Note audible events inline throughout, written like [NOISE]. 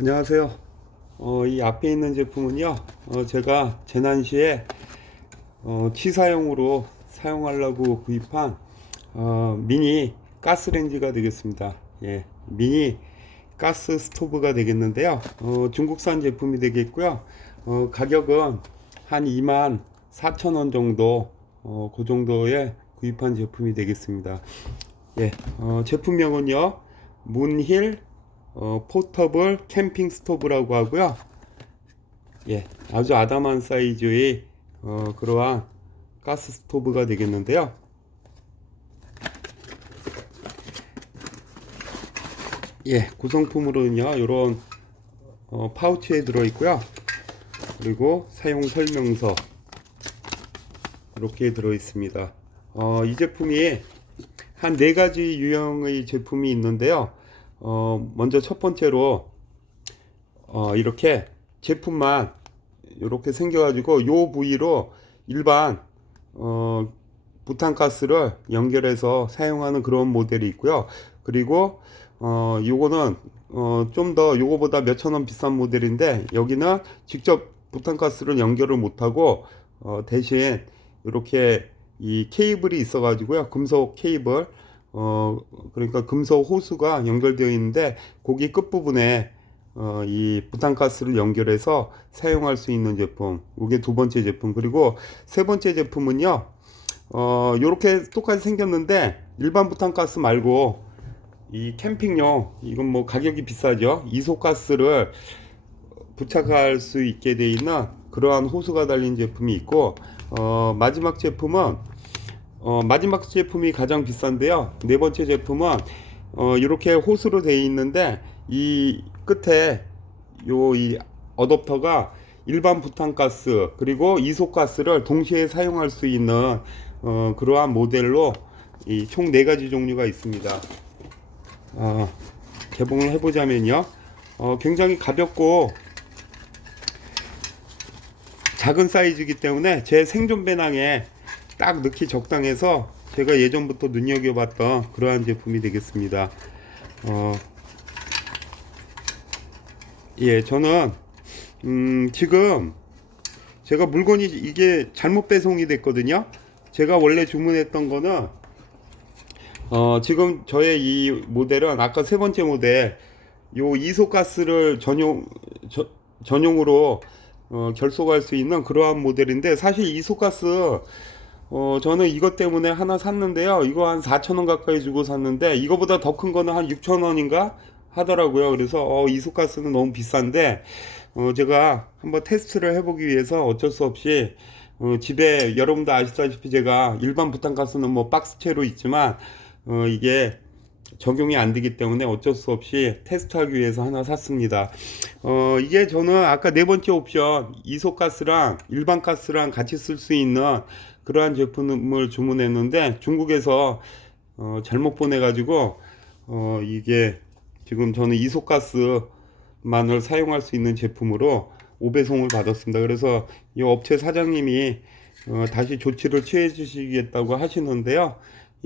안녕하세요. 어, 이 앞에 있는 제품은요, 어, 제가 재난 시에 어, 취사용으로 사용하려고 구입한 어, 미니 가스레인지가 되겠습니다. 예, 미니 가스 스토브가 되겠는데요. 어, 중국산 제품이 되겠고요. 어, 가격은 한 2만 4천 원 정도, 어, 그 정도에 구입한 제품이 되겠습니다. 예, 어, 제품명은요, 문힐 어, 포터블 캠핑 스토브라고 하고요. 예, 아주 아담한 사이즈의 어, 그러한 가스 스토브가 되겠는데요. 예, 구성품으로는요, 이런 어, 파우치에 들어 있고요. 그리고 사용 설명서 이렇게 들어 있습니다. 어, 이 제품이 한 네 가지 유형의 제품이 있는데요. 어, 먼저 첫 번째로 어, 이렇게 제품만 이렇게 생겨가지고 요 부위로 일반 어, 부탄가스를 연결해서 사용하는 그런 모델이 있고요. 그리고 어, 요거는 어, 좀 더 요거보다 몇천 원 비싼 모델인데 여기는 직접 부탄가스를 연결을 못하고 어, 대신 이렇게 이 케이블이 있어 가지고요. 금속 케이블 어, 그러니까 금속 호수가 연결되어 있는데 거기 끝부분에 어, 이 부탄가스를 연결해서 사용할 수 있는 제품. 이게 두 번째 제품. 그리고 세 번째 제품은요. 어, 요렇게 똑같이 생겼는데 일반 부탄가스 말고 이 캠핑용 이건 뭐 가격이 비싸죠. 이소가스를 부착할 수 있게 돼 있는 그러한 호수가 달린 제품이 있고 어, 마지막 제품은 어, 마지막 제품이 가장 비싼데요. 네 번째 제품은 어, 이렇게 호스로 되어 있는데 이 끝에 요 이 어댑터가 일반 부탄가스 그리고 이소가스를 동시에 사용할 수 있는 어, 그러한 모델로 이총네 가지 종류가 있습니다. 어, 개봉을 해보자면요. 어, 굉장히 가볍고 작은 사이즈이기 때문에 제 생존 배낭에 딱 넣기 적당해서 제가 예전부터 눈여겨봤던 그러한 제품이 되겠습니다. 어, 예, 저는 음, 지금 제가 물건이 이게 잘못 배송이 됐거든요. 제가 원래 주문했던 거는 어, 지금 저의 이 모델은 아까 세 번째 모델 요 이소가스를 전용 저, 전용으로 어, 결속할 수 있는 그러한 모델인데 사실 이소가스 어, 저는 이것 때문에 하나 샀는데요. 이거 한 4,000원 가까이 주고 샀는데, 이거보다 더 큰 거는 한 6,000원인가 하더라고요. 그래서, 어, 이소가스는 너무 비싼데, 어, 제가 한번 테스트를 해보기 위해서 어쩔 수 없이, 어, 집에, 여러분도 아시다시피 제가 일반 부탄가스는 뭐 박스채로 있지만, 어, 이게 적용이 안 되기 때문에 어쩔 수 없이 테스트하기 위해서 하나 샀습니다. 어, 이게 저는 아까 네 번째 옵션, 이소가스랑 일반 가스랑 같이 쓸 수 있는 그러한 제품을 주문했는데 중국에서 어, 잘못 보내가지고 어, 이게 지금 저는 이소가스만을 사용할 수 있는 제품으로 오배송을 받았습니다. 그래서 이 업체 사장님이 어, 다시 조치를 취해 주시겠다고 하시는데요.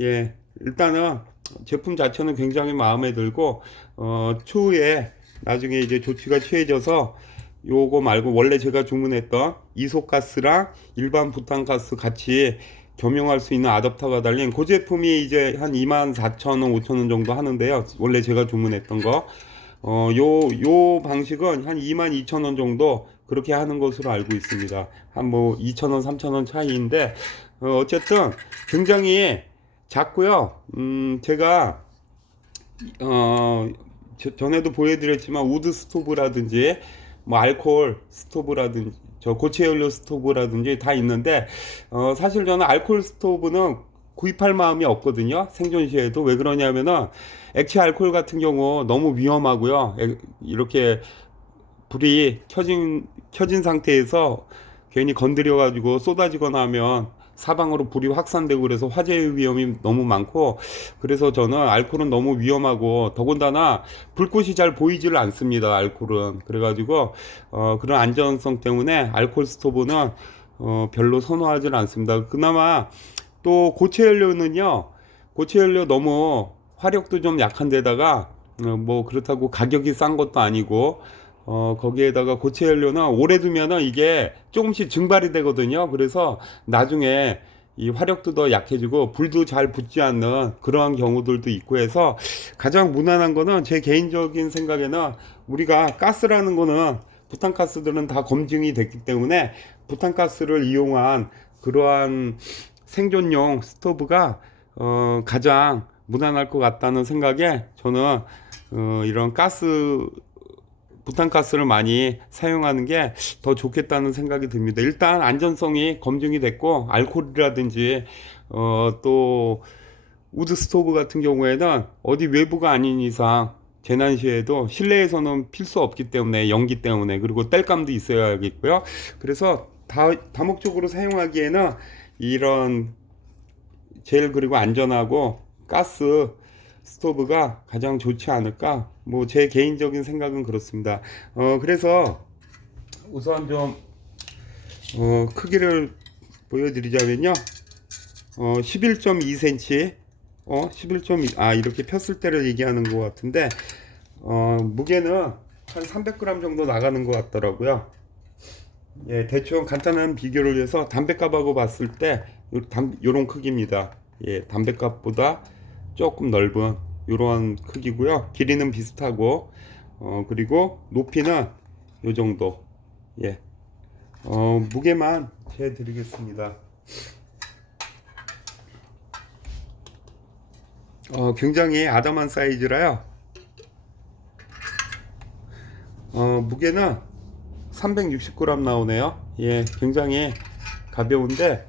예, 일단은 제품 자체는 굉장히 마음에 들고 어, 추후에 나중에 이제 조치가 취해져서 요거 말고 원래 제가 주문했던 이소가스랑 일반 부탄가스 같이 겸용할 수 있는 아답터가 달린 그 제품이 이제 한 24,000원, 5,000원 정도 하는데요. 원래 제가 주문했던 거. 어, 요, 요 방식은 한 22,000원 정도 그렇게 하는 것으로 알고 있습니다. 한 뭐 2,000원, 3,000원 차이인데, 어, 어쨌든 굉장히 작고요. 음, 제가, 어, 저- 전에도 보여드렸지만 우드 스토브라든지 뭐 알코올 스토브라든지 저 고체 연료 스토브라든지 다 있는데 어 사실 저는 알코올 스토브는 구입할 마음이 없거든요 생존 시에도. 왜 그러냐면은 액체 알코올 같은 경우 너무 위험하고요. 에- 이렇게 불이 켜진 켜진 상태에서 괜히 건드려 가지고 쏟아지거나 하면 사방으로 불이 확산되고 그래서 화재 위험이 너무 많고 그래서 저는 알코올은 너무 위험하고 더군다나 불꽃이 잘 보이지를 않습니다 알코올은. 그래가지고 어, 그런 안전성 때문에 알코올 스토브는 어, 별로 선호하지는 않습니다. 그나마 또 고체 연료는요 고체 연료 너무 화력도 좀 약한 데다가 어, 뭐 그렇다고 가격이 싼 것도 아니고 어, 거기에다가 고체 연료는 오래 두면은 이게 조금씩 증발이 되거든요. 그래서 나중에 이 화력도 더 약해지고 불도 잘 붙지 않는 그러한 경우들도 있고 해서 가장 무난한 거는 제 개인적인 생각에는 우리가 가스라는 거는 부탄가스들은 다 검증이 됐기 때문에 부탄가스를 이용한 그러한 생존용 스토브가 어, 가장 무난할 것 같다는 생각에 저는 어, 이런 가스 부탄가스를 많이 사용하는 게 더 좋겠다는 생각이 듭니다. 일단 안전성이 검증이 됐고 알코올이라든지 어, 또 우드 스토브 같은 경우에는 어디 외부가 아닌 이상 재난 시에도 실내에서는 필 수 없기 때문에 연기 때문에 그리고 땔감도 있어야겠고요. 그래서 다, 다목적으로 사용하기에는 이런 제일 그리고 안전하고 가스 스토브가 가장 좋지 않을까 뭐 제 개인적인 생각은 그렇습니다. 어 그래서 우선 좀 어, 크기를 보여드리자면요. 어 11.2cm 어 11.2, 아 이렇게 폈을 때를 얘기하는 것 같은데 어 무게는 한 300g 정도 나가는 것 같더라고요. 예, 대충 간단한 비교를 위해서 담배값하고 봤을 때 요, 담, 요런 크기입니다. 예, 담배값보다 조금 넓은 요런 크기고요. 길이는 비슷하고 어, 그리고 높이는 요 정도. 예. 어, 무게만 재 드리겠습니다. 어, 굉장히 아담한 사이즈라요. 어, 무게는 360g 나오네요. 예, 굉장히 가벼운데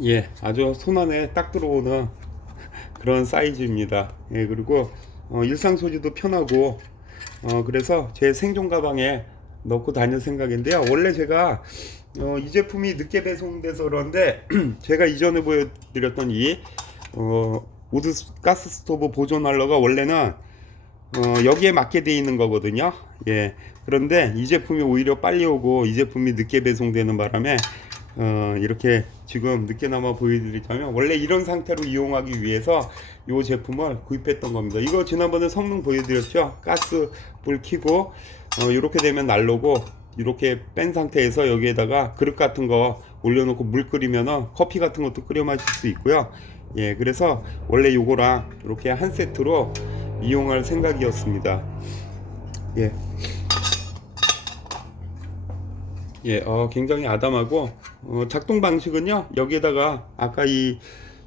예, 아주 손 안에 딱 들어오는 그런 사이즈입니다. 예, 그리고 어, 일상 소지도 편하고 어, 그래서 제 생존 가방에 넣고 다닐 생각인데요. 원래 제가 어, 이 제품이 늦게 배송돼서 그런데 [CLEARS THROAT] 제가 이전에 보여드렸던 이 어, 우드 가스 스토브 보존 할러가 원래는 어, 여기에 맞게 돼 있는 거거든요. 예. 그런데 이 제품이 오히려 빨리 오고 이 제품이 늦게 배송되는 바람에 어, 이렇게 지금 늦게나마 보여드리자면 원래 이런 상태로 이용하기 위해서 이 제품을 구입했던 겁니다. 이거 지난번에 성능 보여드렸죠? 가스 불 켜고 어, 이렇게 되면 난로고 이렇게 뺀 상태에서 여기에다가 그릇 같은 거 올려놓고 물 끓이면은 커피 같은 것도 끓여 마실 수 있고요. 예, 그래서 원래 요거랑 이렇게 한 세트로 이용할 생각이었습니다. 예. 예, 어, 굉장히 아담하고 어, 작동 방식은요 여기에다가 아까 이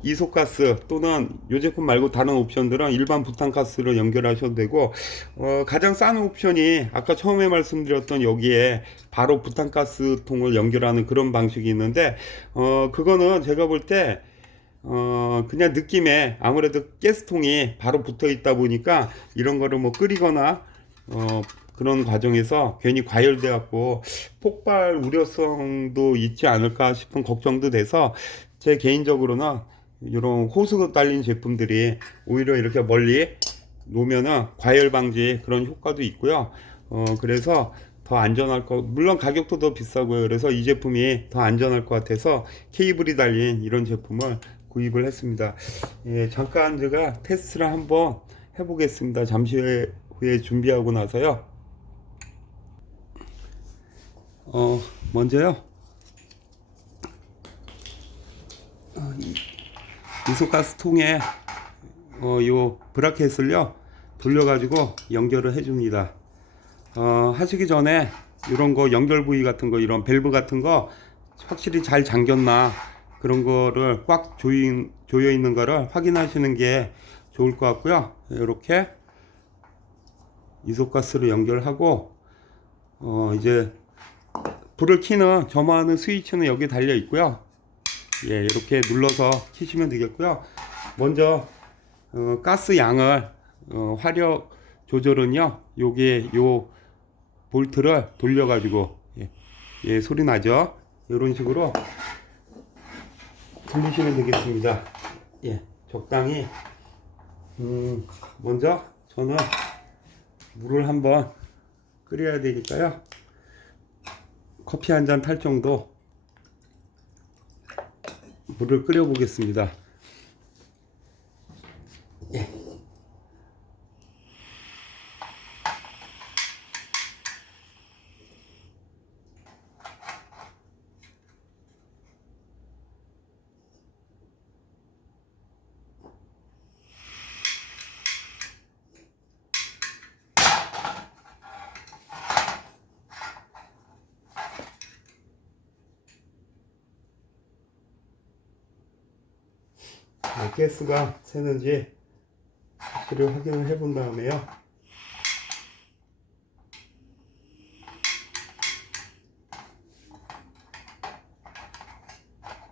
이소가스 또는 이 제품 말고 다른 옵션들은 일반 부탄가스로 연결하셔도 되고 어, 가장 싼 옵션이 아까 처음에 말씀드렸던 여기에 바로 부탄가스 통을 연결하는 그런 방식이 있는데 어, 그거는 제가 볼때 어, 그냥 느낌에 아무래도 가스통이 바로 붙어 있다 보니까 이런 거를 뭐 끓이거나 어, 그런 과정에서 괜히 과열돼 갖고 폭발 우려성도 있지 않을까 싶은 걱정도 돼서 제 개인적으로는 이런 호수 달린 제품들이 오히려 이렇게 멀리 놓으면은 과열 방지 그런 효과도 있고요. 어 그래서 더 안전할 거 물론 가격도 더 비싸고요. 그래서 이 제품이 더 안전할 것 같아서 케이블이 달린 이런 제품을 구입을 했습니다. 예, 잠깐 제가 테스트를 한번 해보겠습니다. 잠시 후에 준비하고 나서요. 어, 먼저요. 어, 이- 이소가스 통에 어, 요 브라켓을요 돌려가지고 연결을 해줍니다. 어, 하시기 전에 이런 거 연결 부위 같은 거 이런 밸브 같은 거 확실히 잘 잠겼나 그런 거를 꽉 조인, 조여 있는 거를 확인하시는 게 좋을 것 같고요. 이렇게 이소가스로 연결하고 어, 이제 불을 켜는 점화하는 스위치는 여기 달려 있고요. 예, 이렇게 눌러서 키시면 되겠고요. 먼저 어, 가스 양을 어, 화력 조절은요. 요게 요 볼트를 돌려 가지고 예, 예, 소리 나죠? 이런 식으로 돌리시면 되겠습니다. 예, 적당히 음, 먼저 저는 물을 한번 끓여야 되니까요. 커피 한 잔 탈 정도 물을 끓여 보겠습니다. 예. 가스가 새는지 확실히 확인을 해본 다음에요.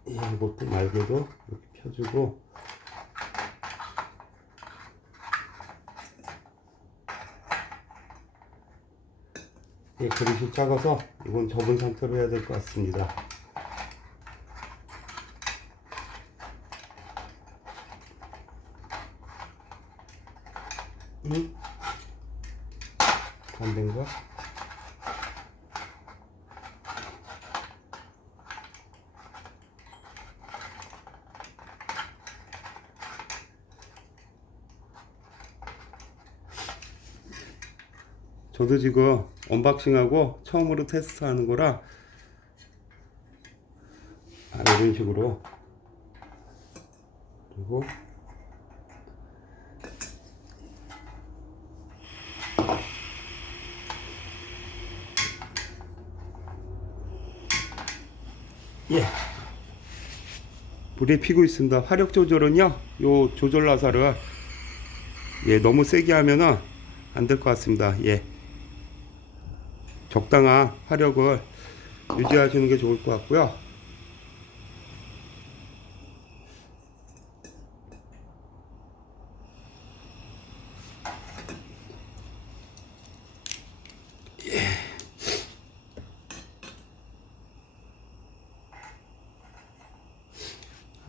예, 이것도 날개도 이렇게 펴주고 예, 그릇이 작아서 이건 접은 상태로 해야 될 것 같습니다. 응? 안 된가? 저도 지금 언박싱하고 처음으로 테스트하는 거라 아, 이런 식으로. 그리고 예. 불이 피고 있습니다. 화력 조절은요 요 조절 나사를 예 너무 세게 하면은 안 될 것 같습니다. 예 적당한 화력을 유지하시는 게 좋을 것 같고요.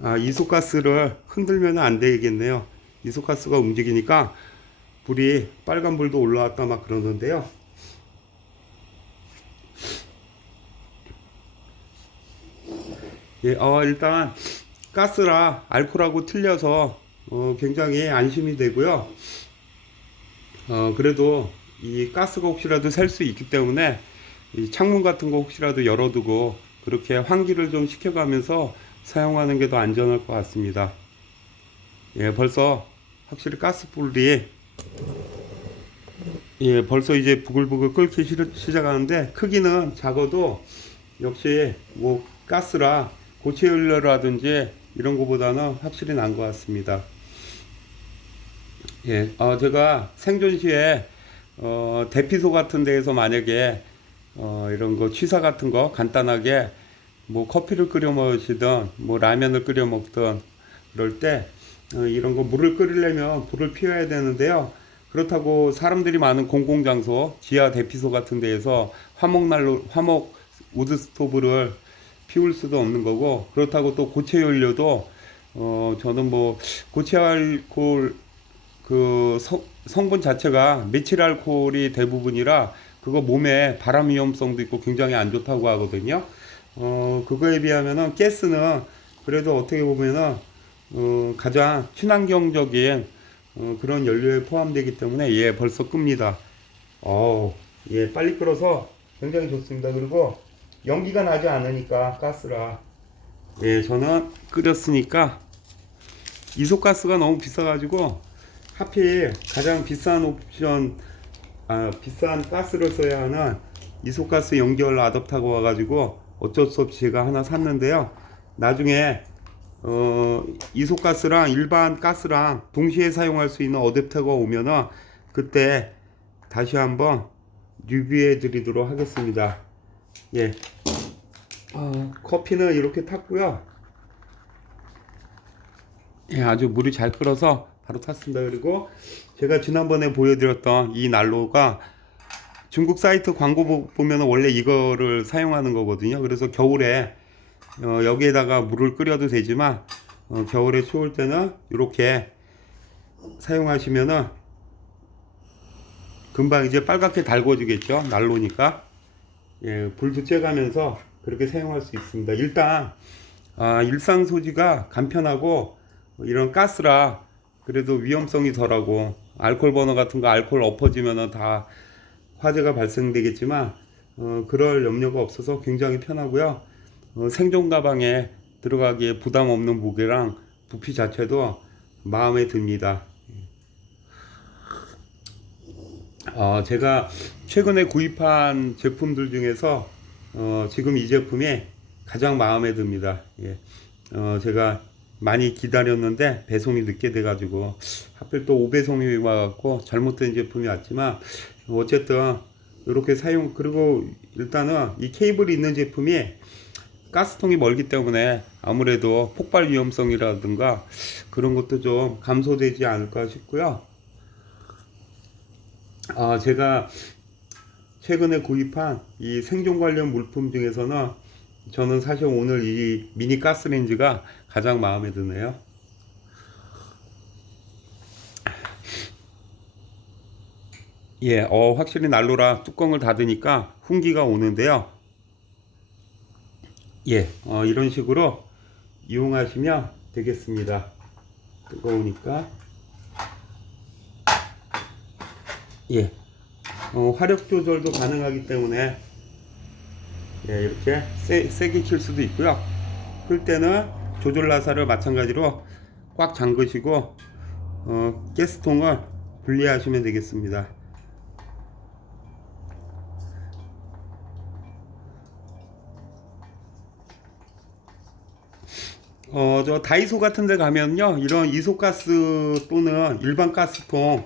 아, 이소가스를 흔들면 안 되겠네요. 이소가스가 움직이니까 불이 빨간 불도 올라왔다 막 그러는데요. 예, 어, 일단 가스라 알코올하고 틀려서 어, 굉장히 안심이 되고요. 어, 그래도 이 가스가 혹시라도 셀 수 있기 때문에 이 창문 같은 거 혹시라도 열어두고 그렇게 환기를 좀 시켜가면서 사용하는 게 더 안전할 것 같습니다. 예, 벌써 확실히 가스불이 예, 벌써 이제 부글부글 끓기 시- 시작하는데 크기는 작아도 역시 뭐 가스라 고체 연료라든지 이런 거보다는 확실히 난 것 같습니다. 예, 어, 제가 생존 시에 어, 대피소 같은 데에서 만약에 어, 이런 거 취사 같은 거 간단하게 뭐 커피를 끓여 먹으시든 뭐 라면을 끓여 먹든 그럴 때 어, 이런 거 물을 끓이려면 불을 피워야 되는데요. 그렇다고 사람들이 많은 공공장소, 지하 대피소 같은 데에서 화목 난로, 화목 우드 스토브를 피울 수도 없는 거고 그렇다고 또 고체 연료도 어 저는 뭐 고체 알코올 그 성, 성분 자체가 메칠 알코올이 대부분이라 그거 몸에 발암 위험성도 있고 굉장히 안 좋다고 하거든요. 어 그거에 비하면은 가스는 그래도 어떻게 보면은 어 가장 친환경적인 어, 그런 연료에 포함되기 때문에 예 벌써 끕니다. 어, 예 빨리 끓어서 굉장히 좋습니다. 그리고 연기가 나지 않으니까 가스라. 예 저는 끓였으니까 이소가스가 너무 비싸가지고 하필 가장 비싼 옵션 아 비싼 가스를 써야 하는 이소가스 연결 아답터가 와가지고 어쩔 수 없이 제가 하나 샀는데요. 나중에 어 이소가스랑 일반 가스랑 동시에 사용할 수 있는 어댑터가 오면은 그때 다시 한번 리뷰해 드리도록 하겠습니다 예 어, 커피는 이렇게 탔고요 예, 아주 물이 잘 끓어서 바로 탔습니다. 그리고 제가 지난번에 보여드렸던 이 난로가 중국 사이트 광고 보- 보면 원래 이거를 사용하는 거거든요. 그래서 겨울에 어, 여기에다가 물을 끓여도 되지만 어, 겨울에 추울 때는 이렇게 사용하시면은 금방 이제 빨갛게 달궈지겠죠. 난로니까 예, 불도 쬐가면서 그렇게 사용할 수 있습니다. 일단 아, 일상 소지가 간편하고 이런 가스라 그래도 위험성이 덜하고 알코올 버너 같은 거 알코올 엎어지면은 다 화재가 발생되겠지만 어, 그럴 염려가 없어서 굉장히 편하고요. 어, 생존 가방에 들어가기에 부담 없는 무게랑 부피 자체도 마음에 듭니다. 어, 제가 최근에 구입한 제품들 중에서 어, 지금 이 제품이 가장 마음에 듭니다. 예. 어, 제가 많이 기다렸는데 배송이 늦게 돼가지고 하필 또 5배송이 와갖고 잘못된 제품이 왔지만 어쨌든 이렇게 사용 그리고 일단은 이 케이블이 있는 제품이 가스통이 멀기 때문에 아무래도 폭발 위험성이라든가 그런 것도 좀 감소되지 않을까 싶고요. 아, 제가 최근에 구입한 이 생존 관련 물품 중에서는 저는 사실 오늘 이 미니 가스레인지가 가장 마음에 드네요. 예, 어, 확실히 난로라 뚜껑을 닫으니까 훈기가 오는데요. 예, 어, 이런 식으로 이용하시면 되겠습니다. 뜨거우니까. 예, 어, 화력 조절도 가능하기 때문에 예, 이렇게 세, 세게 킬 수도 있고요. 끌 때는 조절 나사를 마찬가지로 꽉 잠그시고 어, 가스통을 분리하시면 되겠습니다. 어, 저 다이소 같은 데 가면요. 이런 이소가스 또는 일반 가스통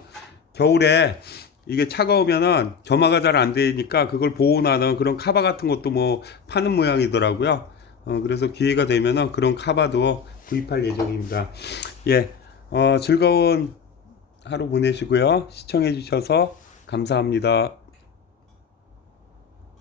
겨울에 이게 차가우면은 점화가 잘 안 되니까 그걸 보온하는 그런 카바 같은 것도 뭐 파는 모양이더라고요. 어, 그래서 기회가 되면은 그런 카바도 구입할 예정입니다. 예. 어, 즐거운 하루 보내시고요. 시청해 주셔서 감사합니다.